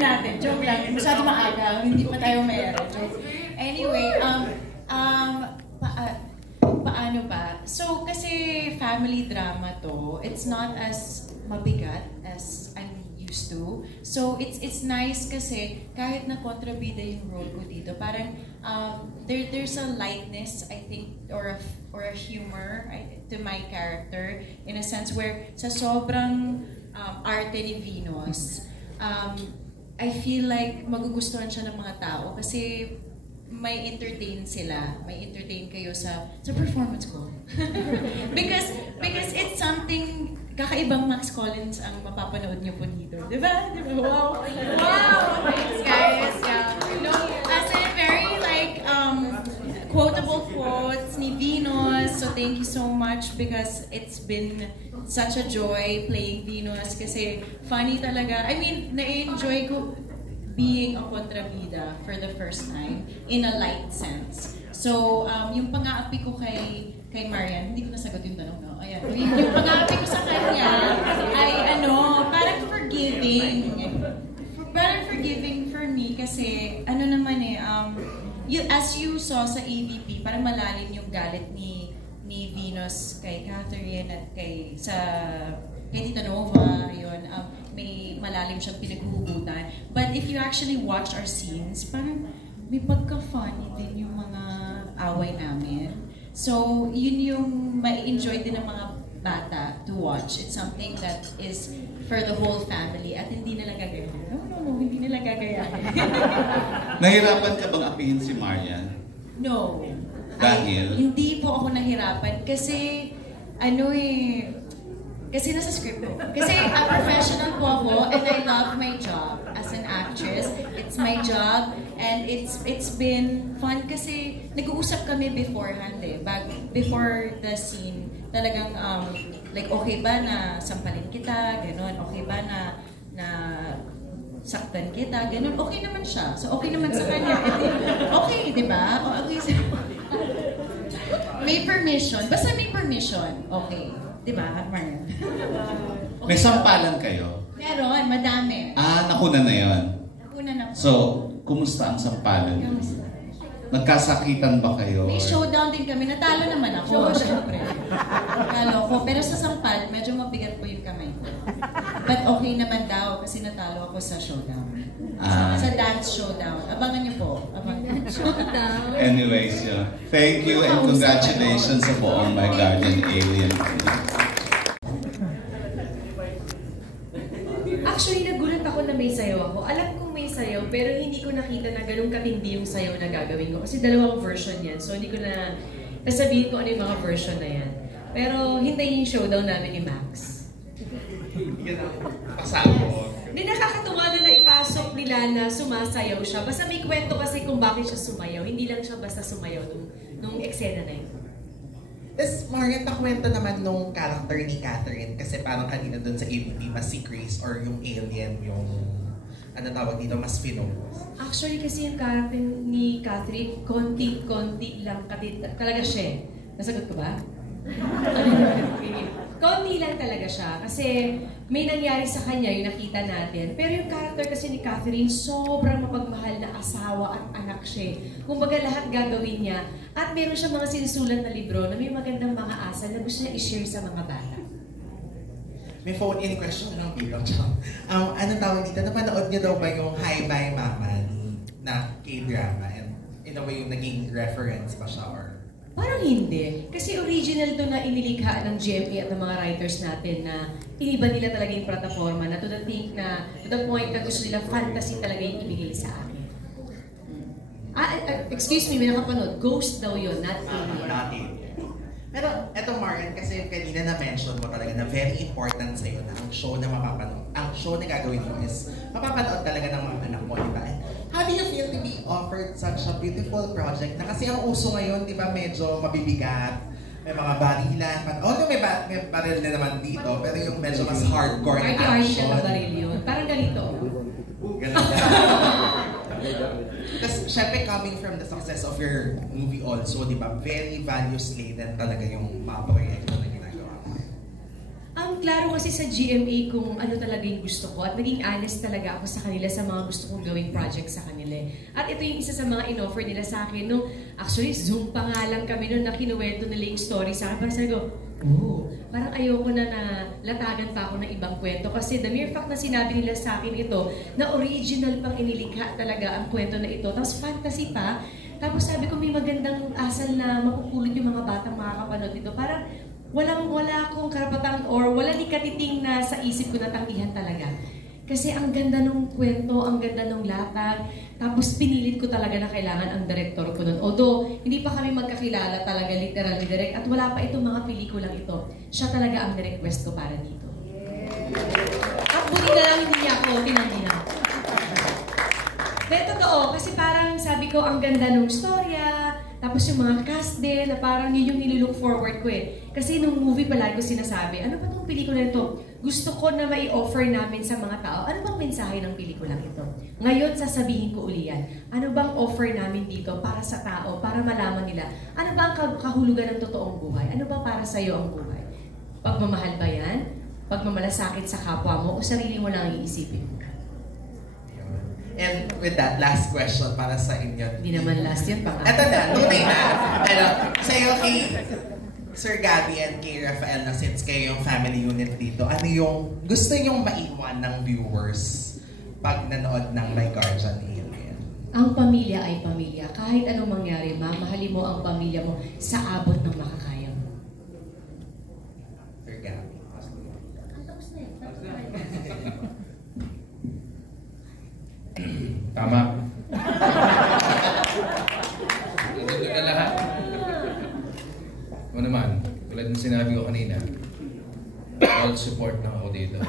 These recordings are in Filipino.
natin. Joke lang. Masyado maaga. Hindi pa tayo mayroon. Anyway, paano ba? So, kasi family drama to, it's not as mabigat as I'm used to. So, it's nice kasi kahit na kontrabida yung role ko dito, parang there's a lightness, I think, or a humor to my character in a sense where sa sobrang arte ni Venus, I feel like magugustuhan siya ng mga tao kasi may entertain sila, may entertain kayo sa performance ko. because it's something kakaibang Max Collins ang mapapanood niyo po dito. Diba? Wow! Wow! Thanks guys! Yeah. No, kasi very like quotable quotes ni Venus. So thank you so much because it's been such a joy playing Venus kasi funny talaga. I mean, na-enjoy ko being a kontrabida for the first time in a light sense. So, yung pang-aapi ko kay Marian, hindi ko nasagot yung tanong, no? Ayan. Yung pang-aapi ko sa kanya ay parang forgiving. Parang forgiving for me kasi naman as you saw sa AVP, parang malalim yung galit ni Venus kay Catherine at kay Tita Nova, yun. May malalim siyang pinaghuhugutan. But if you actually watch our scenes, parang may pagka-funny din yung mga away namin. So, yun yung ma-enjoy din ng mga bata to watch. It's something that is for the whole family at hindi nila gagayahin. No, hindi nila gagayahin. Nahirapan ka bang apihin si Marian? No. Dahil? Hindi po ako nahirapan kasi kasi nasa script ko. Kasi professional po ako and I love my job as an actress. It's my job and it's been fun kasi nag-uusap kami beforehand before the scene. Talagang like okay ba na sampalin kita, ganun. Okay ba na saktan kita, ganun. Okay naman siya. So okay naman sa kanya. Okay, di ba? Okay. May permission. Basta may permission. Okay. Diba, Marian? Okay. May sampalan kayo? Meron, madami. Nakuna na yun? Nakuna na po. So, kumusta ang sampalan? Kamusta? Nagkasakitan ba kayo? May showdown din kami. Natalo naman ako, syempre. Natalo ko. Pero sa sampal, medyo mabigat po yung kamay ko. But okay naman daw kasi natalo ako sa showdown. Sa dance showdown. Abangan niyo po. Abangan niyo. Anyways, yeah. Thank you and congratulations sa buong My Guardian Alien. Actually, nagulat ako na may sayaw ako. Alam kong may sayaw, pero hindi ko nakita na ganun katindi yung sayaw na gagawin ko. Kasi dalawang version yan, so hindi ko na nasabihin ko ano yung mga version na yan. Pero hintayin yung showdown namin ni Max. Hindi ka pasabot. Hindi, nakakatuwa na naipasok nila na sumasayaw siya. Basta may kwento kasi kung bakit siya sumayaw. Hindi lang siya basta sumayaw nung eksena na yun. Tapos, Marian, nakwento naman nung character ni Catherine kasi parang kanina dun sa AVP, mas si Grace or yung alien, yung tawag dito, mas Finos. Actually, kasi yung character ni Catherine, konti lang talaga siya. Nasagot ko ba? Konti lang talaga siya kasi may nangyari sa kanya yung nakita natin. Pero yung character kasi ni Catherine, sobrang mapagmahal na asawa at anak siya. Kumbaga lahat gagawin niya. At meron siya mga sinusulat na libro na may magandang mga asal na gusto niya i-share sa mga bata. May phone-in question ng bilang siya. Ano tawag dito? Napanood niyo daw ba yung Hi Bye Mama na K-drama? And in a way, yung naging reference pa siya or... Parang hindi. Kasi original to na inilikha ng GMA at ng mga writers natin na iniba nila talaga yung plataforma na to the point na gusto nila fantasy talaga yung ibigay sa akin. Excuse me, may nakapanood. Ghost daw yun, not alien. Not alien. Pero eto Marian, kasi kanina na-mention mo talaga na very important sa'yo na ang show na gagawin mo is mapapanood talaga ng mga anak mo, di ba? How do you feel to be offered such a beautiful project na kasi ang uso ngayon, di ba, medyo mabibigat, may mga barilan, although may baril na naman dito, pero yung medyo mas hardcore na action. Party na baril yun. Parang ganito. Ganun. Tapos, syempre, coming from the success of your movie also, di ba, very values-laden talaga yung mga proyekto na ginagawa mo. klaro kasi sa GMA kung ano talaga yung gusto ko at naging honest talaga ako sa kanila sa mga gusto kong gawing project sa kanila. At ito yung isa sa mga in-offer nila sa akin. No? Actually, Zoom pa nga lang kami noon na kinuwento nila yung story sa akin. Parang sabi ko, parang ayoko na latagan pa ako ng ibang kwento. Kasi the mere fact na sinabi nila sa akin ito, na original pang inilikha talaga ang kwento na ito. Tapos fantasy pa. Tapos sabi ko, may magandang asal na mapupulot yung mga batang makakapanood nito. Parang wala akong karapatan or wala ni katiting na sa isip ko na tanggihan talaga. Kasi ang ganda ng kwento, ang ganda ng latag, tapos pinilit ko talaga na kailangan ang director ko nun. Although, hindi pa kami magkakilala talaga, literally direct, at wala pa itong mga pelikulang ito. Siya talaga ang request ko para dito. At buti na lang hindi niya ako tinanggihan. Pero totoo, kasi parang sabi ko, ang ganda ng storya, tapos yung mga cast din, na parang yun yung nililook forward ko eh. Kasi nung movie pala ko sinasabi, ano ba itong pelikula ito? Gusto ko na mai-offer namin sa mga tao, ano bang mensahe ng pelikulang ito? Ngayon, sasabihin ko uli yan, ano bang offer namin dito para sa tao, para malaman nila, ano ba ang kahulugan ng totoong buhay? Ano ba para sa'yo ang buhay? Pagmamahal ba yan? Pagmamalasakit sa kapwa mo o sarili mo lang iisipin mo? And with that, last question para sa inyo. Hindi naman last yan, baka. Ito na, tunay na. Sa'yo kay Sir Gabby and kay Rafael na since kayo yung family unit dito, ano yung gusto nyong maiwan ng viewers pag nanood ng My Guardian Alien? Ang pamilya ay pamilya. Kahit anong mangyari, mamahalin mo ang pamilya mo sa abot ng makakaya mo. Sir Gabby. Tama. Ito na lahat. Ano naman, tulad ng sinabi ko kanina, all support na ako dito.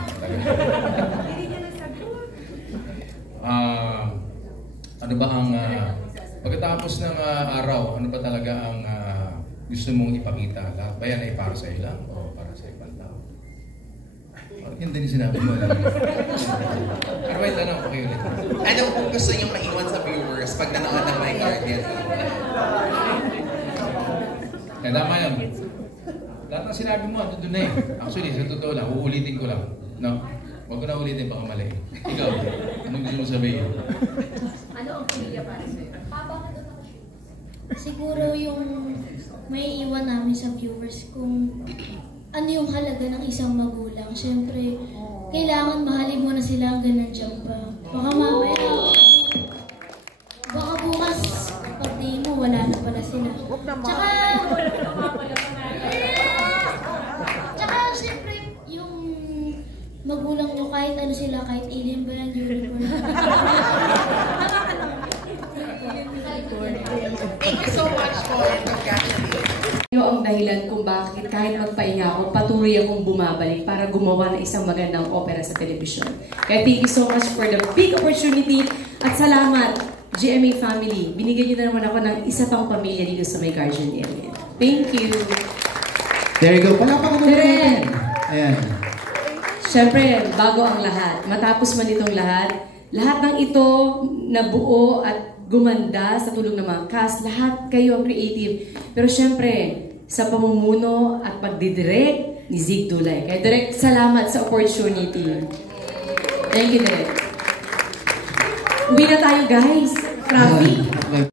Ano ba ang, pagkatapos ng araw, ano ba talaga ang gusto mong ipakita? Lahat ba yan ay para sa iyo lang o para sa ibang tao? Yun din yung sinabi mo. Pero may tanong ko kayo ulit. Ano kung gusto nyong maiwan sa viewers pag nanood ng My Guardian? Kaya tama yun. Lahat ng sinabi mo, ando doon na eh. Actually, sa totoo lang, uulitin ko lang. No? Huwag ko na ulitin, baka mali. Ikaw, anong gusto mo sabihin? Ano ang pamilya para sa'yo? Siguro yung may iwan namin sa viewers kung ano yung halaga ng isang magulang. Siyempre, kailangan mahalin mo na sila hanggang nandiyan pa. Baka mamaya, baka bukas, pag tingin mo, wala na pala sila. Tsaka siyempre, yung magulang nyo, kahit ano sila, kahit alien ba yan, unicorn. Thank you so much po and congratulations. Ito ang dahilan kung bakit kahit magpahinga ako, patuloy akong bumabalik para gumawa ng isang magandang opera sa telebisyon. Kaya thank you so much for the big opportunity at salamat, GMA family. Binigyan niyo na naman ako ng isa pang pamilya dito sa My Guardian Alien. Thank you. There you go. Palakpakan mo natin. Ayan. Siyempre, bago ang lahat, matapos man itong lahat ng ito nabuo at gumanda sa tulong ng mga cast, lahat kayo ang creative. Pero syempre, sa pamumuno at pagdidirect ni Zig Dulay. Kaya direct, salamat sa opportunity. Thank you, Direk. Uwi na tayo, guys. Traffic.